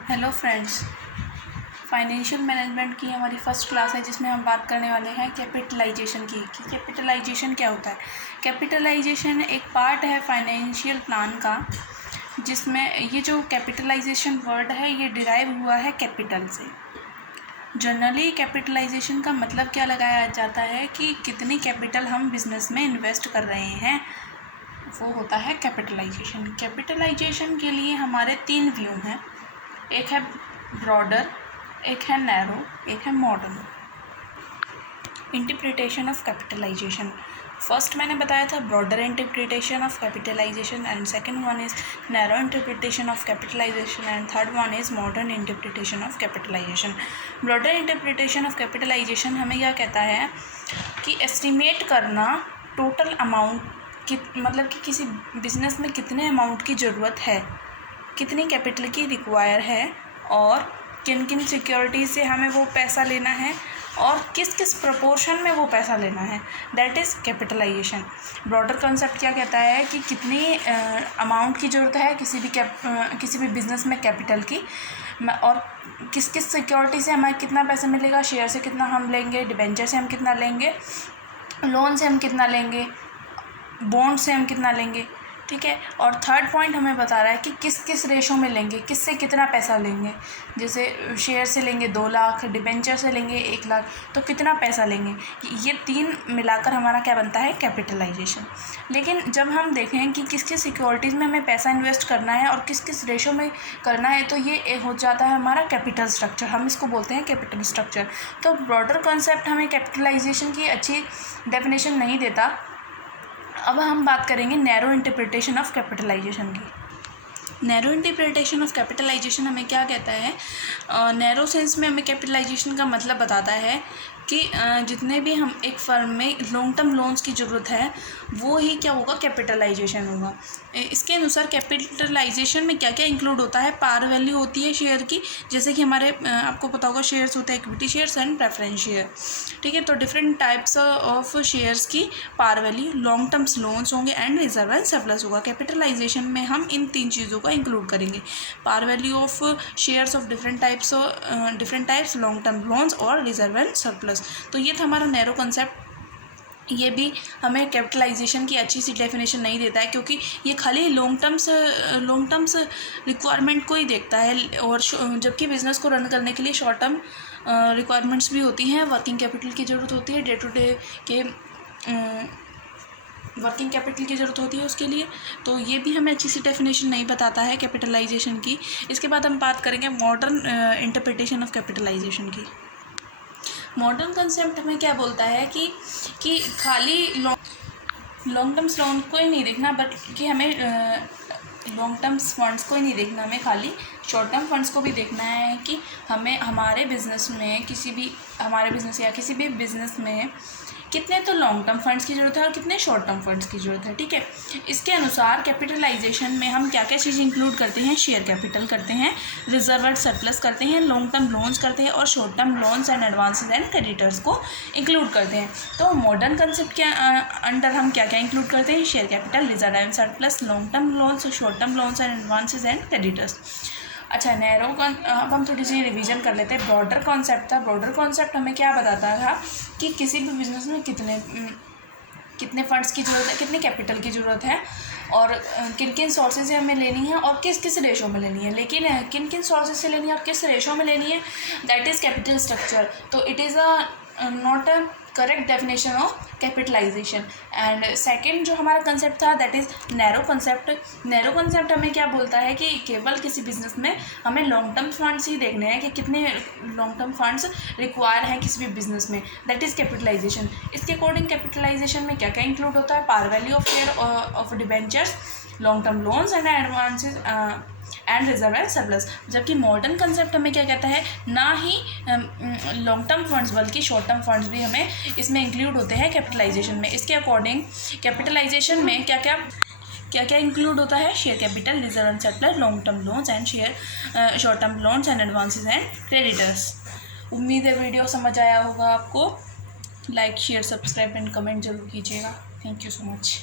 Hello friends, financial management की हमारी first class है जिसमें हम बात करने वाले हैं कैपिटलाइजेशन की कि कैपिटलाइजेशन क्या होता है। कैपिटलाइजेशन एक पार्ट है फाइनेंशियल प्लान का, जिसमें ये जो कैपिटलाइजेशन वर्ड है ये डिराइव हुआ है कैपिटल से। जनरली कैपिटलाइजेशन का मतलब क्या लगाया जाता है कि कितनी कैपिटल हम बिज़नेस में इन्वेस्ट कर रहे हैं, वो होता है कैपिटलाइजेशन। कैपिटलाइजेशन के लिए हमारे 3 व्यू हैं, एक है ब्रॉडर, एक है नैरो, एक है modern. Interpretation of capitalisation, first मैंने बताया था broader interpretation of capitalisation and second one is narrow interpretation of capitalisation and third one is modern interpretation of capitalisation. Broader interpretation of capitalisation हमें क्या कहता है कि एस्टिमेट करना टोटल अमाउंट कि मतलब कि किसी बिज़नेस में कितने अमाउंट की ज़रूरत है, कितनी कैपिटल की रिक्वायर है और किन किन सिक्योरिटी से हमें वो पैसा लेना है और किस किस प्रपोर्शन में वो पैसा लेना है, that is capitalisation. Broader concept क्या कहता है कि कितनी अमाउंट की ज़रूरत है किसी भी बिज़नेस में कैपिटल की, और किस किस सिक्योरिटी से हमें कितना पैसा मिलेगा, शेयर से कितना हम लेंगे, डिबेंचर से हम कितना लेंगे, लोन से हम कितना लेंगे, बॉन्ड से हम कितना लेंगे, ठीक है। और थर्ड पॉइंट हमें बता रहा है कि किस किस रेशो में लेंगे, किससे कितना पैसा लेंगे। जैसे शेयर से लेंगे 2 लाख, डिबेंचर से लेंगे 1 लाख, तो कितना पैसा लेंगे। ये 3 मिलाकर हमारा क्या बनता है, कैपिटलाइजेशन। लेकिन जब हम देखें कि किस किस सिक्योरिटीज़ में हमें पैसा इन्वेस्ट करना है और किस किस रेशो में करना है, तो ये हो जाता है हमारा कैपिटल स्ट्रक्चर, हम इसको बोलते हैं कैपिटल स्ट्रक्चर। तो ब्रॉडर कॉन्सेप्ट हमें कैपिटलाइजेशन की अच्छी डेफिनेशन नहीं देता। अब हम बात करेंगे नैरो इंटरप्रिटेशन ऑफ कैपिटलाइजेशन की। नैरो इंटरप्रिटेशन ऑफ कैपिटलाइजेशन हमें क्या कहता है, नैरो सेंस में हमें कैपिटलाइजेशन का मतलब बताता है कि जितने भी हम एक फर्म में लॉन्ग टर्म लोन्स की ज़रूरत है वो ही क्या होगा, कैपिटलाइजेशन होगा। इसके अनुसार कैपिटलाइजेशन में क्या क्या इंक्लूड होता है, पार वैल्यू होती है शेयर की, जैसे कि हमारे आपको पता होगा शेयर्स होते हैं equity shares and preference share, ठीक है। तो डिफरेंट टाइप्स ऑफ शेयर्स की par value, long terms loans होंगे एंड रिजर्व एंड सरप्लस होगा। कैपिटलाइजेशन में हम इन 3 चीज़ों का इंक्लूड करेंगे, par value of shares of different types, long term loans और रिजर्व एंड सरप्लस। तो ये था हमारा नैरो कॉन्सेप्ट। ये भी हमें कैपिटलाइजेशन की अच्छी सी डेफिनेशन नहीं देता है, क्योंकि ये खाली लॉन्ग टर्म्स रिक्वायरमेंट को ही देखता है, और जबकि बिज़नेस को रन करने के लिए शॉर्ट टर्म रिक्वायरमेंट्स भी होती हैं, वर्किंग कैपिटल की ज़रूरत होती है, डे टू डे के वर्किंग कैपिटल की ज़रूरत होती है उसके लिए। तो ये भी हमें अच्छी सी डेफिनेशन नहीं बताता है कैपिटलाइजेशन की। इसके बाद हम बात करेंगे मॉडर्न इंटरप्रिटेशन ऑफ कैपिटलाइजेशन की। मॉडर्न कंसेप्ट हमें क्या बोलता है कि खाली लॉन्ग टर्म्स लोन को ही नहीं देखना, बट कि हमें लॉन्ग टर्म्स फंड्स को ही नहीं देखना, हमें खाली शॉर्ट टर्म फंड्स को भी देखना है कि हमें हमारे बिज़नेस या किसी भी बिज़नेस में कितने तो लॉन्ग टर्म फंड्स की ज़रूरत है और कितने शॉर्ट टर्म फंड्स की ज़रूरत है, ठीक है। इसके अनुसार कैपिटलाइजेशन में हम क्या क्या चीज़ इंक्लूड करते हैं, शेयर कैपिटल करते हैं, रिजर्व एंड सरप्लस करते हैं, लॉन्ग टर्म लोन्स करते हैं और short term loans and advances and creditors को इंक्लूड करते हैं। तो मॉडर्न कंसेप्ट के अंडर हम क्या क्या इंक्लूड करते हैं, share capital, reserve and surplus, long term loans, short term loans and advances and creditors. अच्छा, अब हम थोड़ी सी रिवीजन कर लेते हैं। ब्रॉडर कॉन्सेप्ट था, ब्रॉडर कॉन्सेप्ट हमें क्या बताता था कि किसी भी बिज़नेस में कितने फंड्स की ज़रूरत है, कितने कैपिटल की ज़रूरत है और किन किन सोर्सेज से हमें लेनी है और किस किस रेशो में लेनी है। लेकिन किन किन सोर्सेज से लेनी है और किस रेशो में लेनी है, दैट इज़ कैपिटल स्ट्रक्चर। तो it is not a correct definition of capitalisation. And second जो हमारा कंसेप्ट था, that is narrow concept. Narrow concept हमें क्या बोलता है कि केवल किसी बिज़नेस में हमें लॉन्ग टर्म फंड्स ही देखने हैं कि कितने लॉन्ग टर्म फंड्स रिक्वायर हैं किसी भी बिज़नेस में, दैट इज़ कैपिटलाइजेशन। इसके अकॉर्डिंग कैपिटलाइजेशन में क्या क्या इंक्लूड होता है, par value of share of debentures, long term loans and advances and reserve and surplus. जबकि मॉडर्न कंसेप्ट हमें क्या कहता है, ना ही लॉन्ग टर्म फंड्स बल्कि शॉर्ट टर्म फंड्स भी हमें इसमें इंक्लूड होते हैं कैपिटलाइजेशन में। इसके अकॉर्डिंग कैपिटलाइजेशन में क्या क्या इंक्लूड होता है, share capital, reserve and surplus, long term loans and short term loans and advances and creditors. उम्मीद है वीडियो समझ आया होगा आपको। Like, share, subscribe and comment जरूर कीजिएगा। Thank you so much.